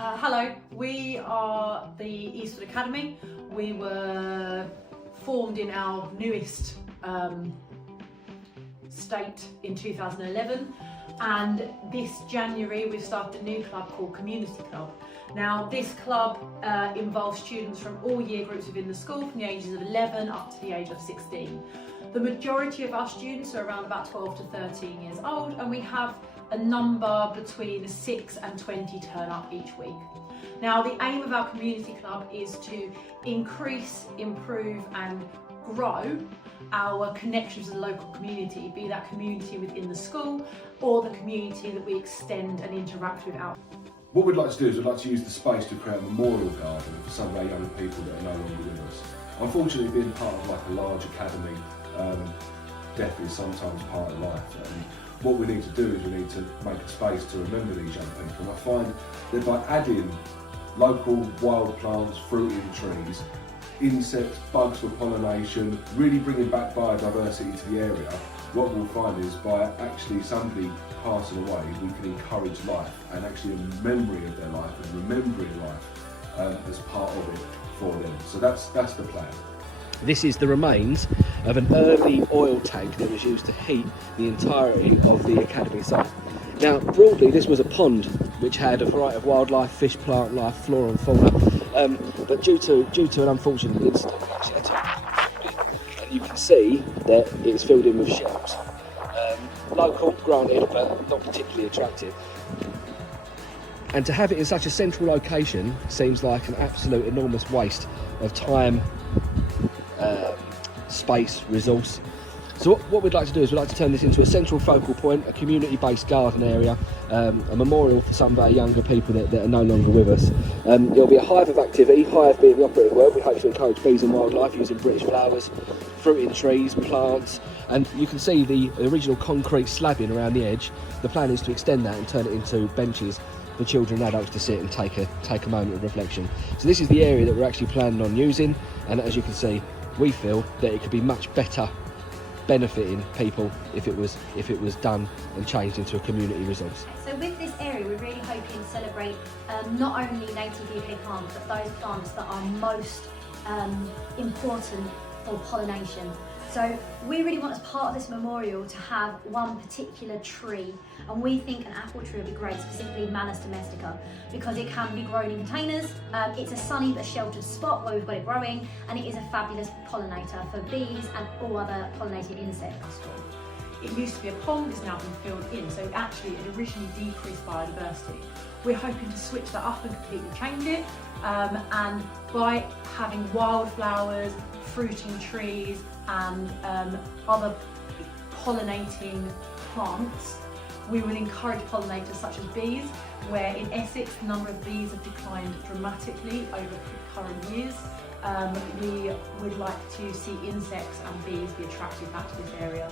Hello, we are the Eastwood Academy. We were formed in our newest state in 2011, and this January we've started a new club called Community Club. Now this club involves students from all year groups within the school, from the ages of 11 up to the age of 16. The majority of our students are around about 12 to 13 years old, and we have a number between 6 and 20 turn up each week. Now the aim of our community club is to increase, improve and grow our connections to the local community, be that community within the school or the community that we extend and interact with out. What we'd like to do is we'd like to use the space to create a memorial garden for some of our young people that are no longer with us. Unfortunately, being part of like a large academy, death is sometimes part of life. And what we need to do is we need to make a space to remember these young people. And I find that by adding local wild plants, fruiting trees, insects, bugs for pollination, really bringing back biodiversity to the area, what we'll find is by actually somebody passing away, we can encourage life and actually a memory of their life and remembering life as part of it for them. So that's the plan. This is the remains of an early oil tank that was used to heat the entirety of the academy site. Now, broadly, this was a pond which had a variety of wildlife, fish, plant life, flora and fauna, but due to an unfortunate incident, we actually had to, and you can see that it's filled in with shells. Local, granted, but not particularly attractive. And to have it in such a central location seems like an absolute enormous waste of time, space, resource. So what we'd like to do is we'd like to turn this into a central focal point, a community-based garden area, a memorial for some of our younger people that are no longer with us. There'll be a hive of activity, hive being the operative word. We hope to encourage bees and wildlife using British flowers, fruiting trees, plants, and you can see the original concrete slabbing around the edge. The plan is to extend that and turn it into benches for children and adults to sit and take a moment of reflection. So this is the area that we're actually planning on using, and as you can see, we feel that it could be much better benefiting people if it was done and changed into a community resource. So with this area, we're really hoping to celebrate not only native UK plants, but those plants that are most important for pollination. So we really want, as part of this memorial, to have one particular tree, and we think an apple tree would be great, specifically Manus domestica, because it can be grown in containers. It's a sunny but sheltered spot where we've got it growing, and it is a fabulous pollinator for bees and all other pollinating insects. It used to be a pond, it's now been filled in, so actually it originally decreased biodiversity. We're hoping to switch that up and completely change it, and by having wildflowers, fruiting trees and other pollinating plants, we will encourage pollinators such as bees, where in Essex the number of bees have declined dramatically over current years. We would like to see insects and bees be attracted back to this area,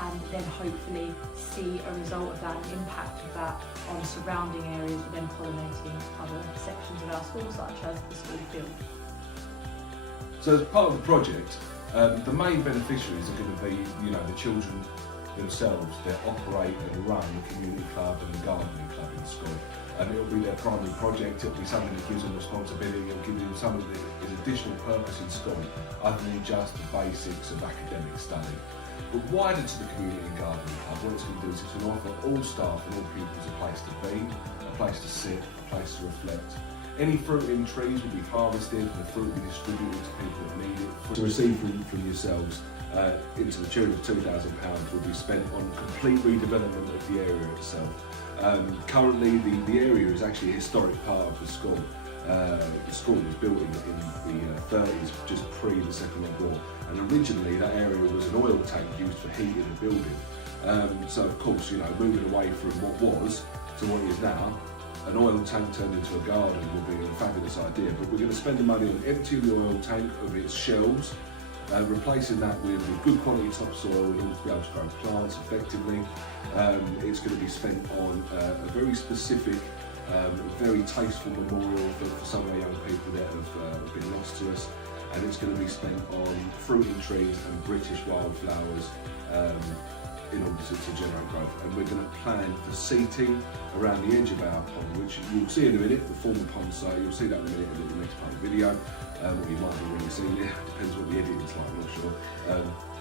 and then hopefully see a result of that, an impact of that on surrounding areas, and then pollinating other sections of our school, such as the school field. So as part of the project, the main beneficiaries are going to be, the children themselves that operate and run the community club and the gardening club in school. And it'll be their primary project, it'll be something that gives them responsibility, it'll give them something that is additional purpose in school, other than just the basics of academic study. But wider to the community and gardening club, what it's going to do is it's going to offer all staff and all pupils a place to be, a place to sit, a place to reflect. Any fruiting trees will be harvested and the fruit will be distributed to people that need it. To receive from yourselves into the tune of £2,000 will be spent on complete redevelopment of the area itself. Currently the area is actually a historic part of the school. The school was built in the 30s, just pre the Second World War, and originally that area was an oil tank used for heating the building. So of course, moving away from what was to what is now, an oil tank turned into a garden will be a fabulous idea, but we're going to spend the money on emptying the oil tank of its shelves, replacing that with good quality topsoil in order to be able to grow plants effectively. It's going to be spent on a very specific, very tasteful memorial for some of our young people that have been lost to us, and it's going to be spent on fruiting trees and British wildflowers in order to generate growth. And we're going to plan for seating around the edge of our pond, which you'll see in a minute, the former pond, so you'll see that in a minute in the next part of the video. You might have already seen it, depends what the editing's like, I'm not sure.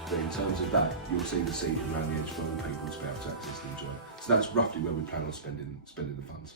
But in terms of that, you'll see the seating around the edge for all people to be able to access and enjoy. So that's roughly where we plan on spending the funds.